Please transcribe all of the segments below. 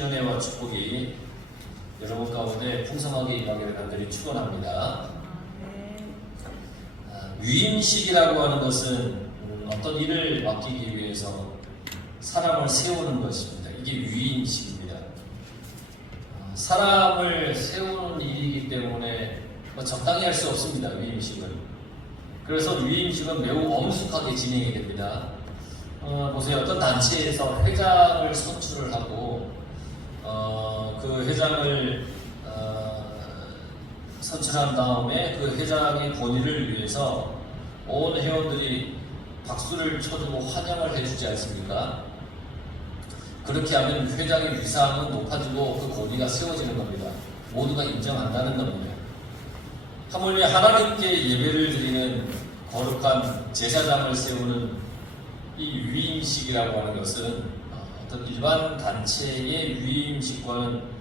주신 은혜와 축복이 여러분 가운데 풍성하게 임하기를 간절히 축원합니다. 위임식이라고 하는 것은 어떤 일을 맡기기 위해서 사람을 세우는 것입니다. 이게 위임식입니다. 사람을 세우는 일이기 때문에 적당히 할 수 없습니다. 위임식은. 그래서 위임식은 매우 엄숙하게 진행이 됩니다. 보세요. 어떤 단체에서 회장을 선출을 하고 그 회장을 선출한 다음에 그 회장의 권위를 위해서 온 회원들이 박수를 쳐주고 환영을 해주지 않습니까? 그렇게 하면 회장의 위상은 높아지고 그 권위가 세워지는 겁니다. 모두가 인정한다는 겁니다. 하물며 하나님께 예배를 드리는 거룩한 제사장을 세우는 이 위임식이라고 하는 것은 어떤 일반 단체의 위임식과는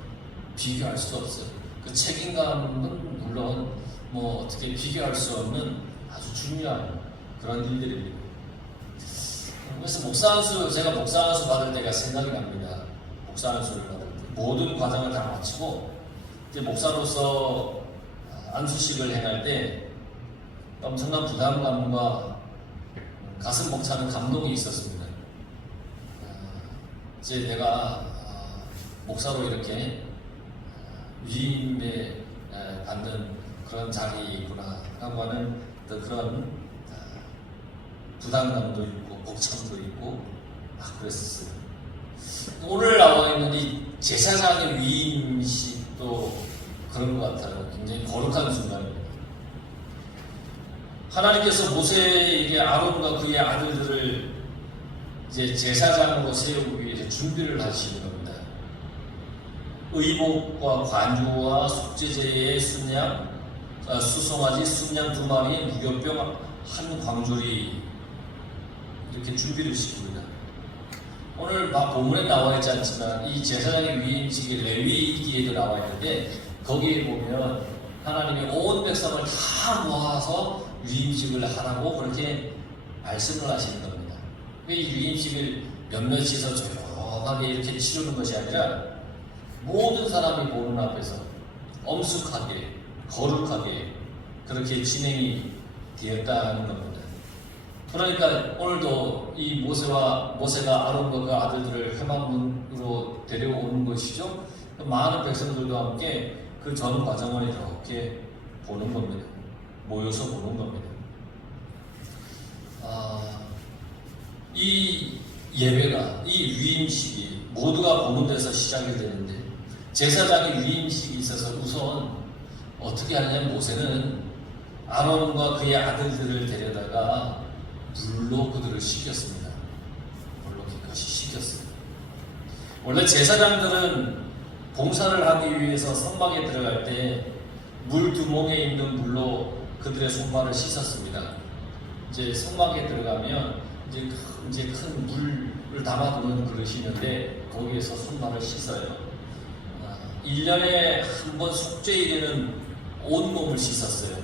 비교할 수 없어요. 그 책임감은 물론 어떻게 비교할 수 없는 아주 중요한 그런 일들입니다. 그래서 제가 목사 안수 받을 때가 생각이 납니다. 목사 안수를 받을 때 모든 과정을 다 마치고 이제 목사로서 안수식을 행할 때 엄청난 부담감과 가슴 벅차는 감동이 있었습니다. 이제 내가 목사로 이렇게 위임에 받는 그런 자리구나 라고 하는 그런 부담감도 있고 벅참도 있고 그랬었어요. 오늘 나와 있는 이 제사장의 위임식도 그런 것 같아요. 굉장히 거룩한 순간입니다. 하나님께서 모세에게 아론과 그의 아들들을 이제 제사장으로 세우기 위해서 준비를 하시는 겁니다. 의복과 관주와 속죄제의 순양, 수송아지 순양 2마리, 무교병 1광주리 이렇게 준비를 시킵니다. 오늘 본문에 나와 있지 않지만 이 제사장의 위임식이 레위기에도 나와 있는데 거기에 보면 하나님이 온 백성을 다 모아서 위임식을 하라고 그렇게 말씀을 하시는 겁니다. 이 위임식을 몇몇이서 조용하게 이렇게 치르는 것이 아니라 모든 사람이 보는 앞에서 엄숙하게 거룩하게 그렇게 진행이 되었다는 겁니다. 그러니까 오늘도 이 모세가 아론과 그 아들들을 회막문으로 데려오는 것이죠. 많은 백성들과 함께 그 전 과정을 이렇게 보는 겁니다. 모여서 보는 겁니다. 이 예배가, 이 위임식이 모두가 보는 데서 시작이 되는데 제사장의 위임식이 있어서 우선 어떻게 하느냐, 모세는 아론과 그의 아들들을 데려다가 물로 그들을 씻겼습니다. 물로 깨끗이 씻겼습니다. 원래 제사장들은 봉사를 하기 위해서 성막에 들어갈 때 물 두멍에 있는 물로 그들의 손발을 씻었습니다. 이제 성막에 들어가면 이제 큰 물을 담아두는 그릇이 있는데 거기에서 손발을 씻어요. 1년에 한 번 속죄일에는 온몸을 씻었어요.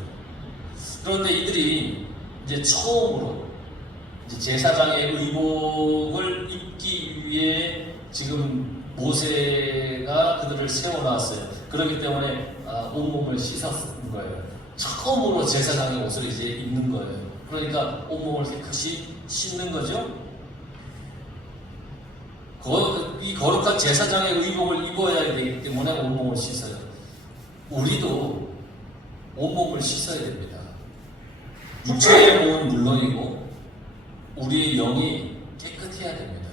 그런데 이들이 이제 처음으로 이제 제사장의 의복을 입기 위해 지금 모세가 그들을 세워놨어요. 그렇기 때문에 온몸을 씻었는 거예요. 처음으로 제사장의 옷을 이제 입는 거예요. 그러니까 온몸을 깨끗이 씻는 거죠. 이 거룩한 제사장의 의복을 입어야 되기 때문에 온몸을 씻어요. 우리도 온몸을 씻어야 됩니다. 육체의 몸은 물론이고 우리의 영이 깨끗해야 됩니다.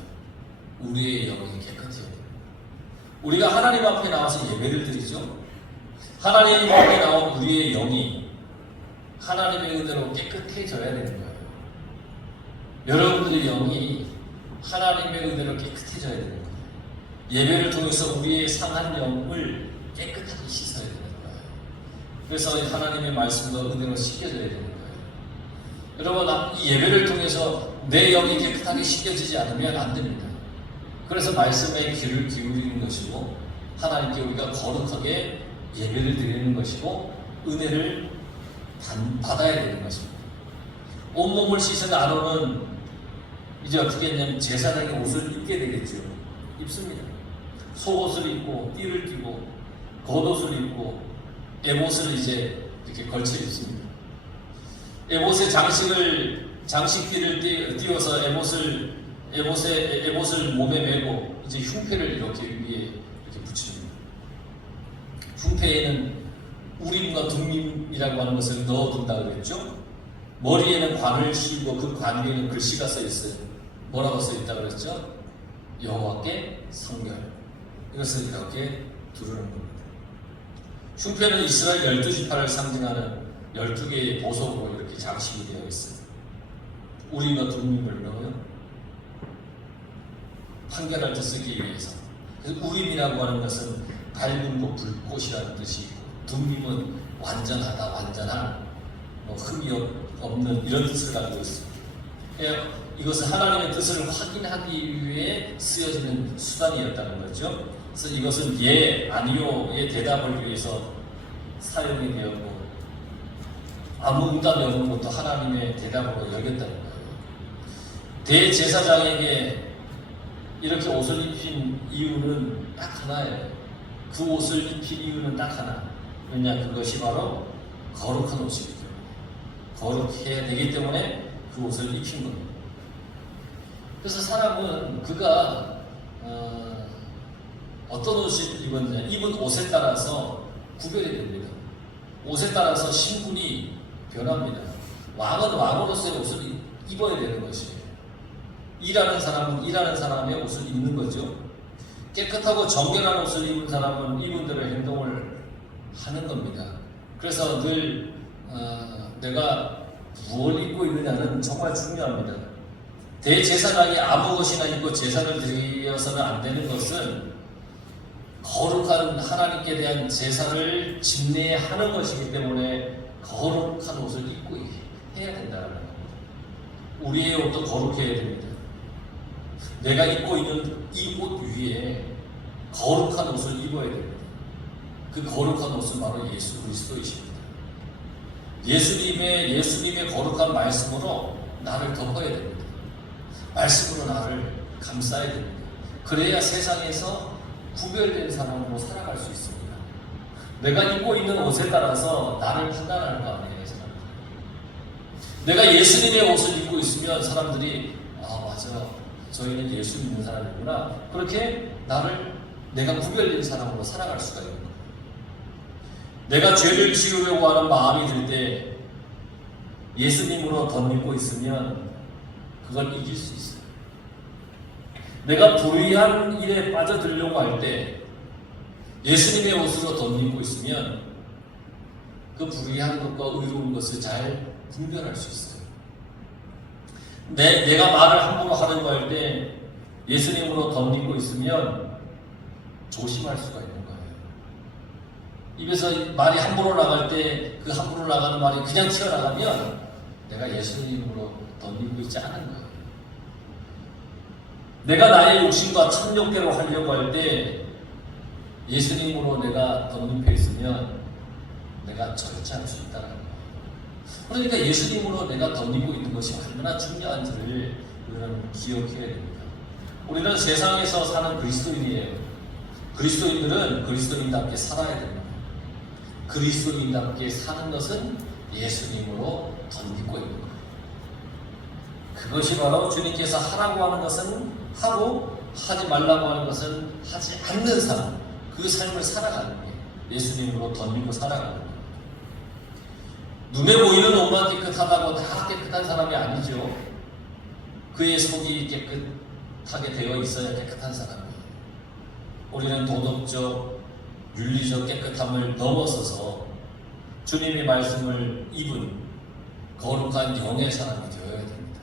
우리의 영이 깨끗해야 됩니다. 우리가 하나님 앞에 나와서 예배를 드리죠. 하나님 앞에 나온 우리의 영이 하나님의 은혜로 깨끗해져야 되는 거예요. 여러분들의 영이 하나님의 은혜로 깨끗해져야 되는 거예요. 예배를 통해서 우리의 상한 영을 깨끗하게 씻어야 되는 거예요. 그래서 하나님의 말씀과 은혜로 씻겨져야 되는 거예요. 여러분, 이 예배를 통해서 내 영이 깨끗하게 씻겨지지 않으면 안 됩니다. 그래서 말씀에 귀를 기울이는 것이고 하나님께 우리가 거룩하게 예배를 드리는 것이고 은혜를 받아야 되는 것입니다. 온몸을 씻은 아론은 이제 어떻게 했냐면 제사장의 옷을 입게 되겠죠. 입습니다. 속옷을 입고 띠를 띠고 겉옷을 입고 에봇을 이제 이렇게 걸쳐 입습니다. 에봇의 장식띠를 띄워서 에봇을 몸에 메고 이제 흉패를 이렇게 위에 이렇게 붙입니다. 흉패에는 우림과 둠밈이라고 하는 것을 넣어둔다 그랬죠. 머리에는 관을 씌우고 그 관 위에는 글씨가 써 있어요. 뭐라고 써 있다 그랬죠? 여호와께 성결. 이것을 이렇게 두르는 겁니다. 흉패는 이스라엘 12지파를 상징하는 12개의 보석으로 이렇게 장식이 되어 있어요. 우림과 둠밈을 넣어요. 판결할 때 쓰기 위해서. 그래서 우림이라고 하는 것은 밝은 것, 불꽃이라는 뜻이 있고, 둠밈은 완전하다, 완전한, 흠이 없는 이런 뜻을 가지고 있습니다. 이것은 하나님의 뜻을 확인하기 위해 쓰여지는 수단이었다는 거죠. 그래서 이것은 예, 아니요의 대답을 위해서 사용이 되었고, 아무 응답이 없는 것도 하나님의 대답으로 여겼다는 거예요. 대제사장에게 이렇게 옷을 입힌 이유는 딱 하나예요. 그 옷을 입힌 이유는 딱 하나. 왜냐, 그것이 바로 거룩한 옷이기 때문에, 거룩해야 되기 때문에 그 옷을 입힌 겁니다. 그래서 사람은 그가 어떤 옷을 입었느냐, 입은 옷에 따라서 구별이 됩니다. 옷에 따라서 신분이 변합니다. 왕은 왕으로서의 옷을 입어야 되는 것이에요. 일하는 사람은 일하는 사람의 옷을 입는 거죠. 깨끗하고 정결한 옷을 입은 사람은 이분들의 행동을 하는 겁니다. 그래서 늘 내가 무엇을 입고 있느냐는 정말 중요합니다. 대제사장이 아무 것이나 입고 제사를 드려서는 안 되는 것은 거룩한 하나님께 대한 제사를 집례하는 것이기 때문에 거룩한 옷을 입고 해야 된다는 겁니다. 우리의 옷도 거룩해야 됩니다. 내가 입고 있는 이 옷 위에 거룩한 옷을 입어야 됩니다. 그 거룩한 옷은 바로 예수 그리스도이십니다. 예수님의 거룩한 말씀으로 나를 덮어야 됩니다. 말씀으로 나를 감싸야 됩니다. 그래야 세상에서 구별된 사람으로 살아갈 수 있습니다. 내가 입고 있는 옷에 따라서 나를 판단할 거 아니에요, 사람들이. 내가 예수님의 옷을 입고 있으면 사람들이 맞아, 저희는 예수 믿는 사람이구나. 그렇게 내가 구별된 사람으로 살아갈 수가 있는 거예요. 내가 죄를 지으려고 하는 마음이 들 때 예수님으로 덧입고 있으면 그걸 이길 수 있어요. 내가 불의한 일에 빠져들려고 할 때 예수님의 옷으로 덧입고 있으면 그 불의한 것과 의로운 것을 잘 분별할 수 있어요. 내가 말을 함부로 하려고 할 때 예수님으로 덧입고 있으면 조심할 수가 있는 거예요. 입에서 말이 함부로 나갈 때 그 함부로 나가는 말이 그냥 튀어나가면 내가 예수님으로 덧입고 있지 않은 거예요. 내가 나의 욕심과 탐욕대로 하려고 할 때 예수님으로 내가 덧입혀 있으면 내가 절제할 수 있다는 거예요. 그러니까 예수님으로 내가 덧입고 있는 것이 얼마나 중요한지를 우리는 기억해야 됩니다. 우리는 세상에서 사는 그리스도인이에요. 그리스도인들은 그리스도인답게 살아야 됩니다. 그리스도인답게 사는 것은 예수님으로 덧입고 있는 거예요. 그것이 바로 주님께서 하라고 하는 것은 하고 하지 말라고 하는 것은 하지 않는 삶, 그 삶을 살아가는 거예요. 예수님으로 덧입고 살아가는 거예요. 눈에 보이는 옷만 깨끗하다고 다 깨끗한 사람이 아니죠. 그의 속이 깨끗하게 되어 있어야 깨끗한 사람이에요. 우리는 도덕적, 윤리적 깨끗함을 넘어서서 주님의 말씀을 입은 거룩한 영의 사람이 되어야 됩니다.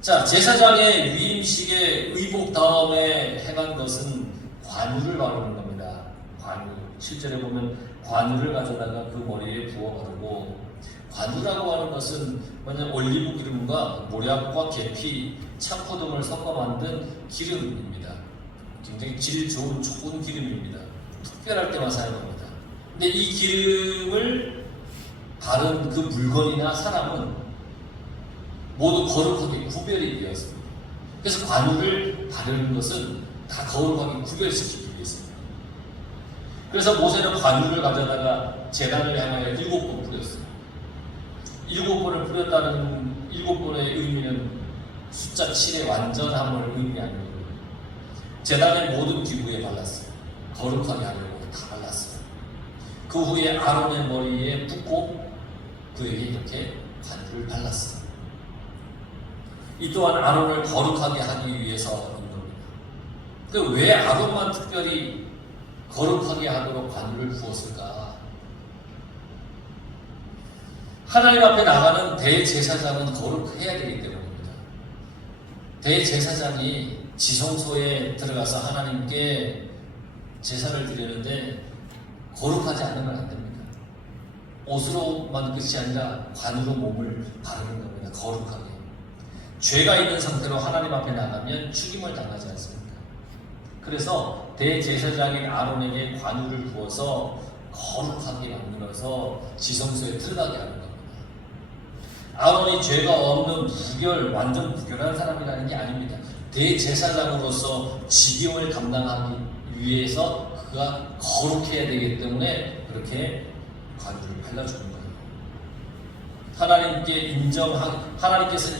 자, 제사장의 위임식의 의복 다음에 행한 것은 관유를 바르는 겁니다. 관유. 7절에 보면 관유를 가져다가 그 머리에 부어 바르고, 관유라고 하는 것은 뭐냐면 올리브 기름과 모략과 계피, 참포 등을 섞어 만든 기름입니다. 굉장히 질 좋은 기름입니다. 특별할 때만 사용합니다. 근데 이 기름을 바른 그 물건이나 사람은 모두 거룩하게 구별이 되었습니다. 그래서 관유를 바르는 것은 다 거룩하게 구별시키기 위해서입니다. 그래서 모세는 관유를 가져다가 제단을 향하여 7번 뿌렸어요. 7번을 뿌렸다는 7번의 의미는 숫자 7의 완전함을 의미하는 거예요. 제단의 모든 기구에 발랐어요. 거룩하게 하려고 다 발랐어요. 그 후에 아론의 머리에 붓고 그에게 이렇게 관유를 발랐어요. 이 또한 아론을 거룩하게 하기 위해서인 겁니다. 왜 아론만 특별히 거룩하게 하도록 관유를 부었을까? 하나님 앞에 나가는 대제사장은 거룩해야 되기 때문입니다. 대제사장이 지성소에 들어가서 하나님께 제사를 드리는데 거룩하지 않으면 안 됩니다. 옷으로만 끝이 아니라 관으로 몸을 바르는 겁니다. 거룩하게. 죄가 있는 상태로 하나님 앞에 나가면 죽임을 당하지 않습니다. 그래서 대제사장인 아론에게 관유를 부어서 거룩하게 만들어서 지성소에 들어가게 하는 겁니다. 아론이 죄가 없는 완전 부결한 사람이라는 게 아닙니다. 대제사장으로서 직임을 감당하기 위해서 그가 거룩해야 되기 때문에 그렇게 관유를 발라주는 거예요. 하나님께서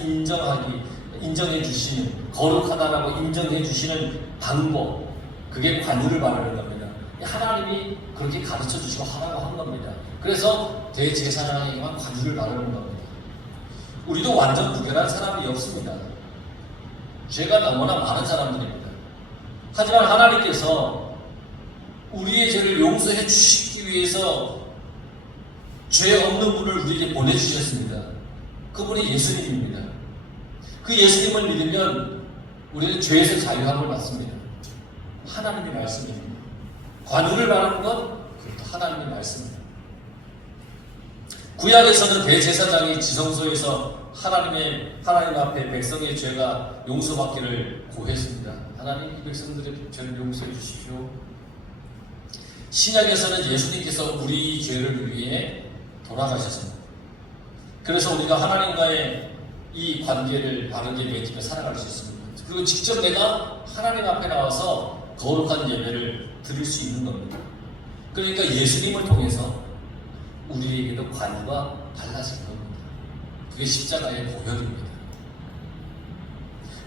인정해 주시는, 거룩하다라고 인정해 주시는 방법, 그게 관유를 바르는 겁니다. 하나님이 그렇게 가르쳐 주시고 하라고 한 겁니다. 그래서 대제사장에게만 관유를 바르는 겁니다. 우리도 완전 부결한 사람이 없습니다. 죄가 너무나 많은 사람들입니다. 하지만 하나님께서 우리의 죄를 용서해 주시기 위해서 죄 없는 분을 우리에게 보내주셨습니다. 그분이 예수님입니다. 그 예수님을 믿으면 우리는 죄에서 자유함을 받습니다. 하나님의 말씀입니다. 관유를 바르는 건 그것도 하나님의 말씀입니다. 구약에서는 대제사장이 지성소에서 하나님 앞에 백성의 죄가 용서받기를 구했습니다. 하나님, 이 백성들의 죄를 용서해 주십시오. 신약에서는 예수님께서 우리 죄를 위해 돌아가셨습니다. 그래서 우리가 하나님과의 이 관계를 바르게 맺으며 살아갈 수 있습니다. 그리고 직접 내가 하나님 앞에 나와서 거룩한 예배를 드릴 수 있는 겁니다. 그러니까 예수님을 통해서 우리에게도 관유가 달라진 겁니다. 그게 십자가의 보혈입니다.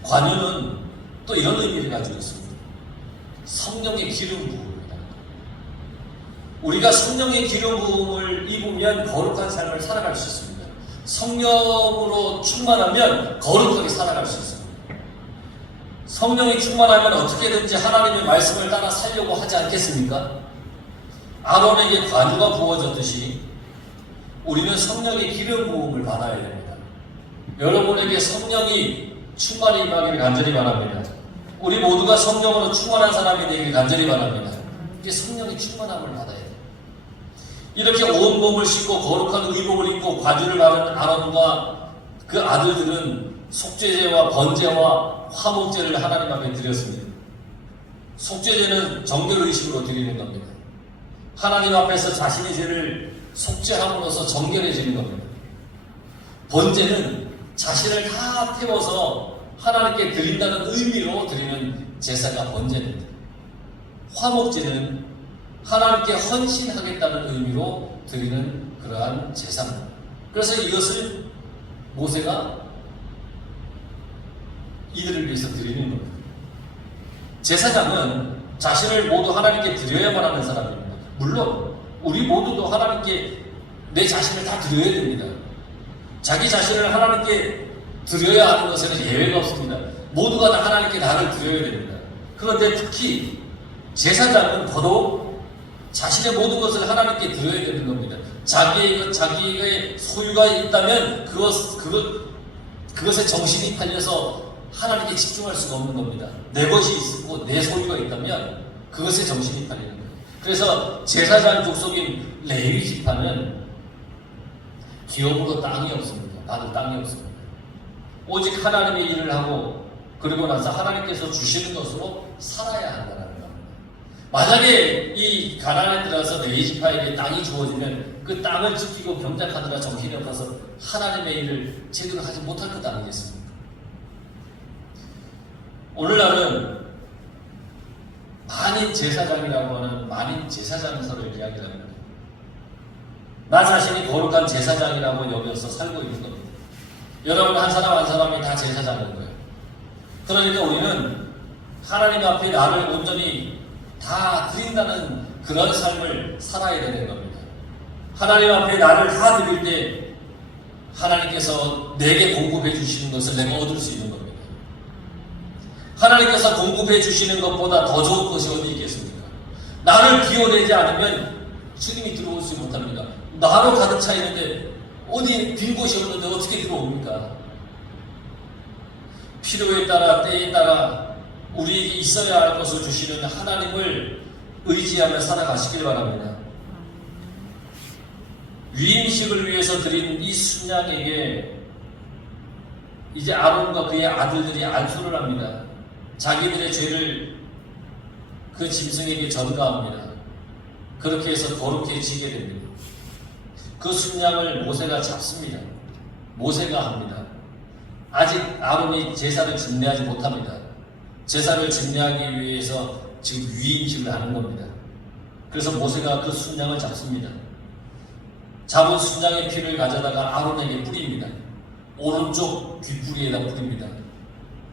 관유는 또 이런 의미를 가지고 있습니다. 성령의 기름 부음입니다. 우리가 성령의 기름 부음을 입으면 거룩한 삶을 살아갈 수 있습니다. 성령으로 충만하면 거룩하게 살아갈 수 있습니다. 성령이 충만하면 어떻게든지 하나님의 말씀을 따라 살려고 하지 않겠습니까? 아론에게 관유가 부어졌듯이 우리는 성령의 기름 부음을 받아야 됩니다. 여러분에게 성령이 충만히 임하기를 간절히 바랍니다. 우리 모두가 성령으로 충만한 사람이 되길 간절히 바랍니다. 이게 성령의 충만함을 받아야 돼요. 이렇게 온 몸을 씻고 거룩한 의복을 입고 관유를 바르는 아론과 그 아들들은 속죄제와 번제와 화목제를 하나님 앞에 드렸습니다. 속죄제는 정결의식으로 드리는 겁니다. 하나님 앞에서 자신의 죄를 속죄함으로써 정결해지는 겁니다. 번제는 자신을 다 태워서 하나님께 드린다는 의미로 드리는 제사가 번제입니다. 화목제는 하나님께 헌신하겠다는 의미로 드리는 그러한 제사입니다. 그래서 이것을 모세가 이들을 위해서 드리는 겁니다. 제사장은 자신을 모두 하나님께 드려야만 하는 사람입니다. 물론 우리 모두도 하나님께 내 자신을 다 드려야 됩니다. 자기 자신을 하나님께 드려야 하는 것에는 예외가 없습니다. 모두가 다 하나님께 나를 드려야 됩니다. 그런데 특히 제사장은 더더욱 자신의 모든 것을 하나님께 드려야 되는 겁니다. 자기의 소유가 있다면 그것에 정신이 팔려서 하나님께 집중할 수가 없는 겁니다. 내 것이 있고 내 소유가 있다면 그것에 정신이 팔리는 겁니다. 그래서 제사장 족속인 레위 지파는 기업으로 땅이 없습니다. 받을 땅이 없습니다. 오직 하나님의 일을 하고 그리고 나서 하나님께서 주시는 것으로 살아야 한다는 겁니다. 만약에 이 가나안에 들어가서 레위 지파에게 땅이 주어지면 그 땅을 지키고 경작하느라 정신이 없어서 하나님의 일을 제대로 하지 못할 것 아니겠습니까? 오늘날은 만인 제사장이라고 하는 만인 제사장서를 이야기하는 거예요. 나 자신이 거룩한 제사장이라고 여겨서 살고 있는 겁니다. 여러분 한 사람 한 사람이 다 제사장인 거예요. 그러니까 우리는 하나님 앞에 나를 온전히 다 드린다는 그런 삶을 살아야 되는 겁니다. 하나님 앞에 나를 다 드릴 때 하나님께서 내게 공급해 주시는 것을 내가 얻을 수 있는 겁니다. 하나님께서 공급해 주시는 것보다 더 좋은 것이 어디 있겠습니까? 나를 비워내지 않으면 주님이 들어올 수 못합니다. 나로 가득 차 있는데 어디 빈 곳이 없는데 어떻게 들어옵니까? 필요에 따라 때에 따라 우리에게 있어야 할 것을 주시는 하나님을 의지하며 살아가시길 바랍니다. 위임식을 위해서 드린 이 순양에게 이제 아론과 그의 아들들이 안수를 합니다. 자기들의 죄를 그 짐승에게 전가합니다. 그렇게 해서 거룩해지게 됩니다. 그 순양을 모세가 잡습니다. 모세가 합니다. 아직 아론이 제사를 집례하지 못합니다. 제사를 집례하기 위해서 지금 위임식을 하는 겁니다. 그래서 모세가 그 순양을 잡습니다. 잡은 순양의 피를 가져다가 아론에게 뿌립니다. 오른쪽 귓뿌리에다 뿌립니다.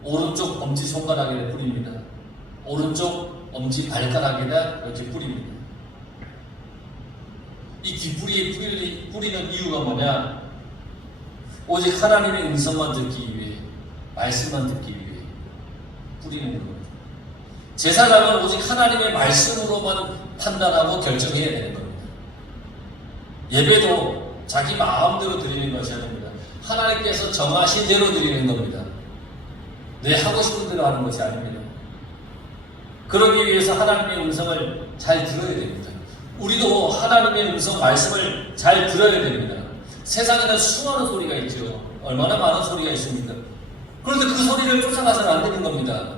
오른쪽 엄지손가락에다 뿌립니다. 오른쪽 엄지발가락에다 이렇게 뿌립니다. 이 귓뿌리에 뿌리는 이유가 뭐냐? 오직 하나님의 음성만 듣기 위해, 말씀만 듣기 위해 뿌리는 겁니다. 제사장은 오직 하나님의 말씀으로만 판단하고 결정해야 되는 겁니다. 예배도 자기 마음대로 드리는 것이 아닙니다. 하나님께서 정하신 대로 드리는 겁니다. 내 하고 싶은 대로 하는 것이 아닙니다. 그러기 위해서 하나님의 음성을 잘 들어야 됩니다. 우리도 하나님의 음성 말씀을 잘 들어야 됩니다. 세상에는 수많은 소리가 있죠. 얼마나 많은 소리가 있습니까? 그런데 그 소리를 쫓아가서는 안 되는 겁니다.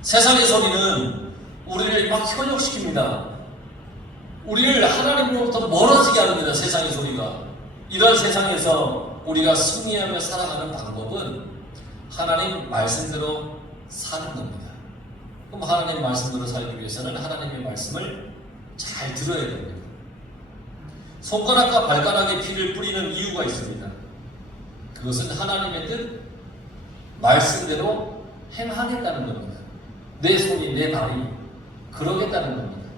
세상의 소리는 우리를 막 현혹시킵니다. 우리를 하나님으로부터 멀어지게 합니다. 세상의 소리가. 이런 세상에서 우리가 승리하며 살아가는 방법은 하나님 말씀대로 사는 겁니다. 그럼 하나님 말씀대로 살기 위해서는 하나님의 말씀을 잘 들어야 됩니다. 손가락과 발가락에 피를 뿌리는 이유가 있습니다. 그것은 하나님의 뜻, 말씀대로 행하겠다는 겁니다. 내 손이, 내 발이 그러겠다는 겁니다.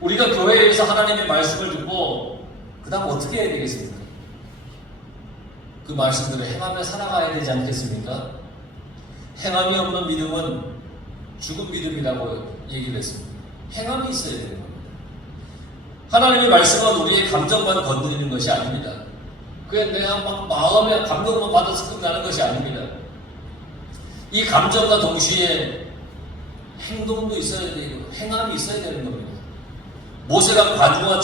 우리가 교회에서 하나님의 말씀을 듣고 그 다음 어떻게 해야 되겠습니까? 그 말씀대로 행하며 살아가야 되지 않겠습니까? 행함이 없는 믿음은 죽은 믿음이라고 얘기를 했습니다. 행함이 있어야 되는 겁니다. 하나님의 말씀은 우리의 감정만 건드리는 것이 아닙니다. 그냥 내가 막 마음에 감동만 받아서 끝나는 것이 아닙니다. 이 감정과 동시에 행동도 있어야 되고 행함이 있어야 되는 겁니다. 모세가 관우와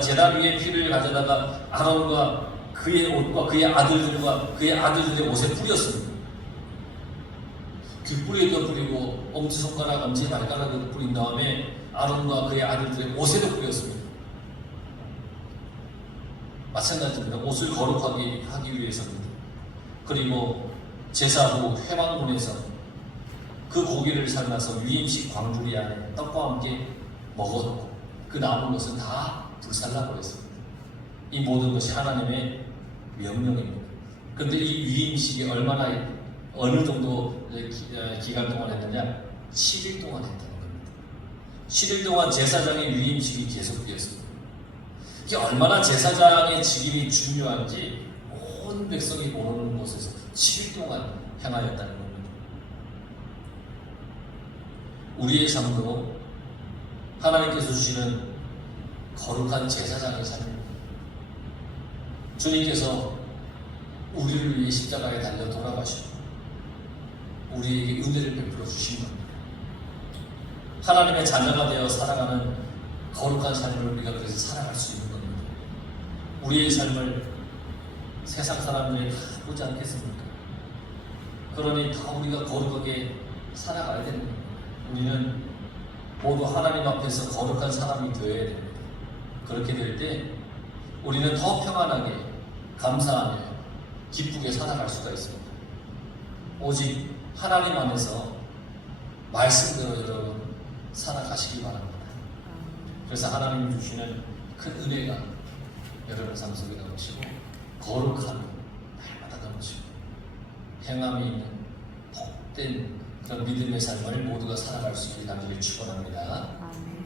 제단 위에 피를 가져다가 아론과 그의 옷과 그의 아들들과 그의 아들들의 옷에 뿌렸습니다. 귓뿌리에도 뿌리고 엄지손가락, 엄지발가락에도 뿌린 다음에 아론과 그의 아들들의 옷에도 뿌렸습니다. 마찬가지입니다. 옷을 거룩하게 하기 위해서입니다. 그리고 제사 후 회막문에서 그 고기를 삶아서 위임식 광주리 안에 떡과 함께 먹어놓고 그 남은 것은 다 불살라버렸습니다. 이 모든 것이 하나님의 명령입니다. 그런데 이 위임식이 어느 정도 기간 동안 했느냐? 7일 동안 했다는 겁니다. 7일 동안 제사장의 위임식이 계속되었습니다. 이게 얼마나 제사장의 직임이 중요한지 온 백성이 모르는 곳에서 7일 동안 행하였다는 겁니다. 우리의 삶도 하나님께서 주시는 거룩한 제사장의 삶입니다. 주님께서 우리를 위해 십자가에 달려 돌아가시고 우리에게 은혜를 베풀어 주신 겁니다. 하나님의 자녀가 되어 살아가는 거룩한 삶을 우리가 그래서 살아갈 수 있는 겁니다. 우리의 삶을 세상 사람들이 다 보지 않겠습니까? 그러니 다 우리가 거룩하게 살아가야 됩니다. 우리는 모두 하나님 앞에서 거룩한 사람이 되어야 됩니다. 그렇게 될 때 우리는 더 평안하게 감사하며 기쁘게 살아갈 수가 있습니다. 오직 하나님 안에서 말씀대로 여러분 살아가시기 바랍니다. 그래서 하나님 주시는 큰 은혜가 여러분 삶 속에 넘치고 거룩함이 날마다 넘치고 행함이 있는 복된 그런 믿음의 삶을 모두가 살아갈 수 있길 간절히 축원합니다. 아멘.